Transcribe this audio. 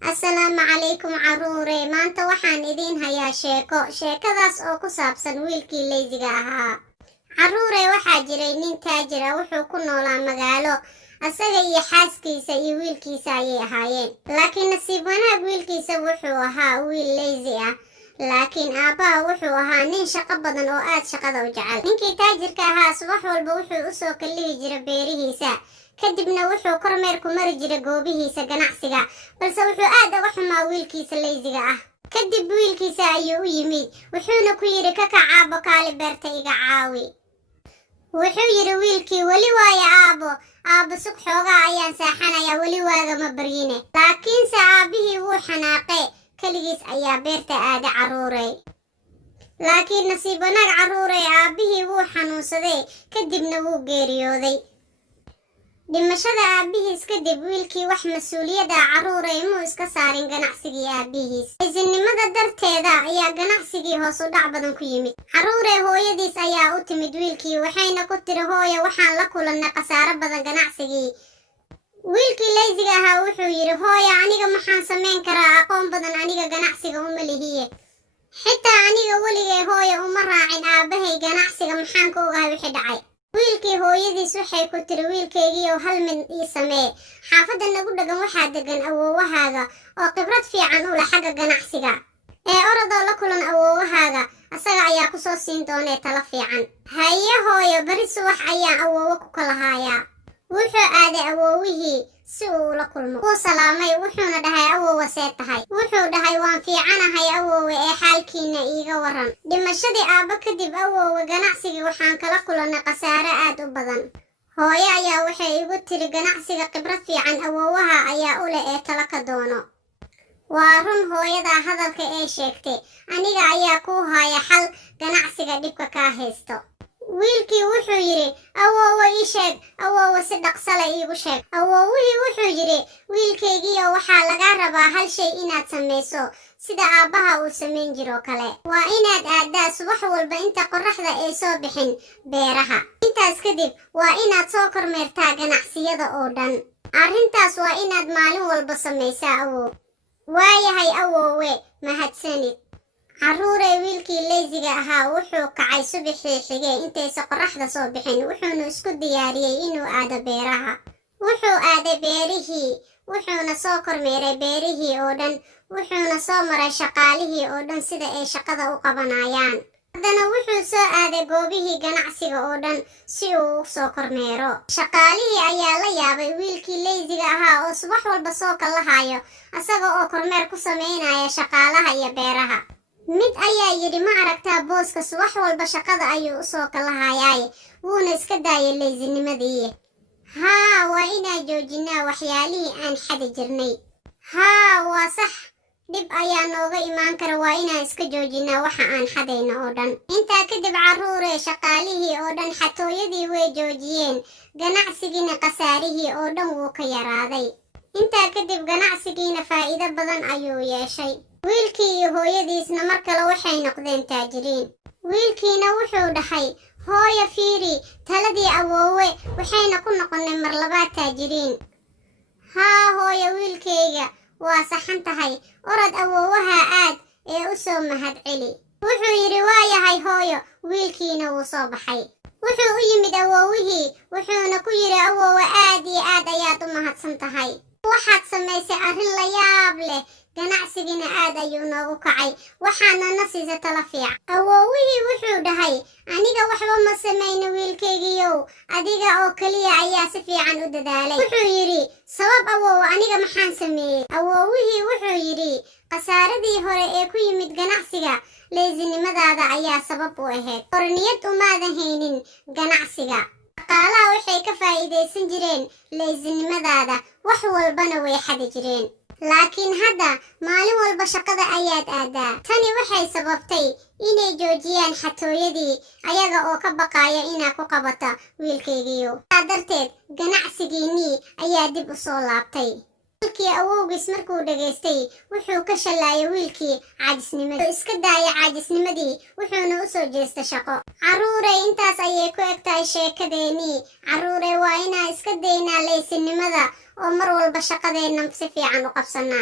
Assalaamu calaykum caruure. Maanta waxaan idiin hayaa sheekadaas oo ku saabsan wiilkii leydiga ahaa. Caruure, waxaa jiray nin taajir ah, wuxuu ku noolaa magaalo. Asaga iyo xaaskiisa iyo wiilkiisa ayay ahaayeen. Laakiin nasiib wanaag wiilkiisa wuxuu ahaa wiil leydi ah. Laakiin aabbaha wuxuu ahaa nin shaqo badan oo aad shaqada u jecel. Ninkii taajirka ahaa subax walba wuxuu u soo kallihi jiray beerihiisa. kadibna wuxuu kormeer ku mari jiray goobihiisa ganacsiga, balse wuxuu aad uga xumaa wiilkiisa leydiga ah. Kadib wiilkiisa ayuu u yimid, wuxuuna ku yiri ka kac aabbo, kaali beerta iga caawi. Wuxuu yiri wiilkii, weli waayo aabbo sug xoogaa ayaan saaxanayaa, weli waaga ma baryine. Laakiinse aabbihii wuu xanaaqay, kaligiis ayaa beerta aaday caruurey. Laakiin nasiib wanaag caruurey, aabbihii wuu xanuunsaday, kadibna wuu geeriyooday. dhimashada aabihiis kadib wiilkii wax mas'uuliyadda caruurey muu iska saarin ganacsigii aabihiis. Isinimada darteeda ayaa ganacsigii hoos u dhac badan ku yimid. Caruurey hooyadiis ayaa u timid wiilkii, waxayna ku tiri, hooyo, waxaan la kulannay khasaaro badan ganacsigii. Wiilkii leydiga ahaa wuxuu yiri, hooyo, aniga maxaan samayn karaa? Aqoon badan aniga ganacsiga uma lihiye. xitaa aniga weligay hooyo uma raacin aabbahay ganacsiga, maxaan ka ogahay wixii dhacay? wiilkii hooyadiis waxay ku tiri, wiilkaygiiyow, hal mid ii samee. xaafadda nagu dhagan waxaa degan awoowahaaga oo khibrad fiican u leh xagga ganacsiga. orodoo la kulan awoowahaaga, asaga ayaa ku soo siin doonee talo fiican. haye hooyo, beri subax ayaan awoowo ku kala haayaa. wuxuu aaday awoowihii si uu ula kulmo. wuu salaamay, wuxuuna dhahay, awoowa see tahay? wuxuu dhahay, waan fiicanahay awoowe, ee xaalkiina iiga waran. dhimashadii aabba kadib awoowe, ganacsigii waxaan kala kulannay khasaare aad u badan. hooyo ayaa waxay igu tiri, ganacsiga khibrad fiican awoowaha ayaa u leh, ee talo ka doono. waa run hooyadaa hadalka ee sheegtay, aniga ayaa kuu haya xal ganacsiga dhibka kaa haysto. wiilkii wuxuu yiri, awoowe ii sheeg, awoowe si dhaqsale iigu sheeg. awoowihii wuxuu yiri, wiilkaygiiyo, waxaa lagaa rabaa hal shay inaad samayso sida aabbaha uu samayn jiroo kale. waa inaad aadaa subax walba inta qorraxda ay soo bixin beeraha. intaas kadib waa inaad soo kormeertaa ganacsiyada oo dhan. arrintaas waa inaad maalin walba samaysaa awoow. waayahay awoowe, mahadsanid. caruurey, wiilkii leydiga ahaa wuxuu kacay subaxii xigay intaysa qorraxda soo bixin, wuxuuna isku diyaariyey inuu aado beeraha. wuxuu aaday beerihii, wuxuuna soo kormeeray beerihii oo dhan, wuxuuna soo maray shaqaalihii oo dhan sida ay shaqada u qabanayaan. haddana wuxuu soo aaday goobihii ganacsiga oo dhan si uu u soo kormeero. shaqaalihii ayaa la yaabay wiilkii leydiga ahaa oo subax walba soo kalahayo, asaga oo kormeer ku samaynaya shaqaalaha iyo beeraha. mid ayaa yidhi, ma aragtaa booska subax walba shaqada ayuu u soo kalahayaaye, wuuna iska daayay leysinimadii. haa, waa inaan joojinaa waxyaalihii aan xadi jirnay. haa, waa sax, dhib ayaa nooga imaan kara, waa inaan iska joojinaa waxa aan xadayna oo dhan. intaa kadib caruurey, shaqaalihii oo dhan xatooyadii way joojiyeen, ganacsigiina khasaarihii oo dhan wuu ka yaraaday. intaa kadib ganacsigiina faa'iido badan ayuu yeeshay. wiilkii iyo hooyadiisna mar kale waxay noqdeen taajiriin. wiilkiina wuxuu dhahay, hooyo fiiri, taladii awoowe, waxayna ku noqonnay mar labaad taajiriin. haa hooyo, wiilkayga, waa saxan tahay, orod awoowaha aad ee u soo mahadceli. wuxuu yidhi, waayahay hooyo. wiilkiina wuu soo baxay. wuxuu u yimid awoowihii, wuxuuna ku yidhi, awoowe, aad iyo aad ayaad u mahadsan tahay. waxaad samaysay arrin la yaab leh, ganacsigiina aad ayuu noogu kacay, waxaana na siisa talo fiican. awoowihii wuxuu dhahay, aniga waxba ma samayno wiilkaygiiyow, adiga oo keliya ayaa si fiican u dadaalay. wuxuu yidhi, sabab awoow, aniga maxaan sameeyey? awoowihii wuxuu yidhi, khasaaradii hore ee ku yimid ganacsiga leysinimadaada ayaa sabab u ahayd. horniyad umaadan haynin ganacsiga. shaqaalaha waxay ka faa'iidaysan jireen leysinimadaada, wax walbana way xadi jireen. laakiin hadda maalin walba shaqada ayaad aadaa. tani waxay sababtay inay joojiyaan xatooyadii, ayaga oo ka baqaaya inaad ku qabato wiilkaygiiyo. sidaa darteed ganacsigiinnii ayaa dib u soo laabtay. wiilkii awowgiis markuu dhagaystay, wuxuu ka shallaayay wiilkii caajisnimadii. wuxuu iska daayay caajisnimadii, wuxuuna u soo jeestay shaqo. caruurey, intaas ayay ku eg tahay sheekadeennii. caruurey, waa inaan iska daynaa leysinimada oo mar walba shaqadeenna si fiican u qabsanaa.